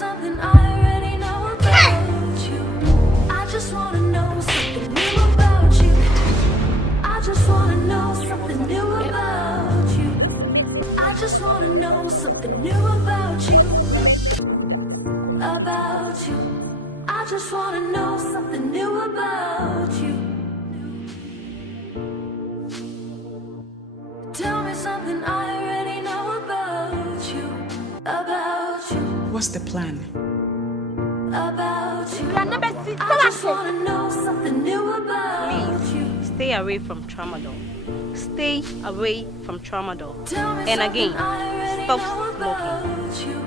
something I already know about you. I just wanna know something new about you. I just wanna know something new about you. I just wanna know something new about you. About you. I just wanna know something new about you. Tell me something I already know about you. About you. What's the plan? About you. I just wanna know something new about you. Stay away from tramadol. Stay away from tramadol. Tell me And something again, I already stop know smoking. about you.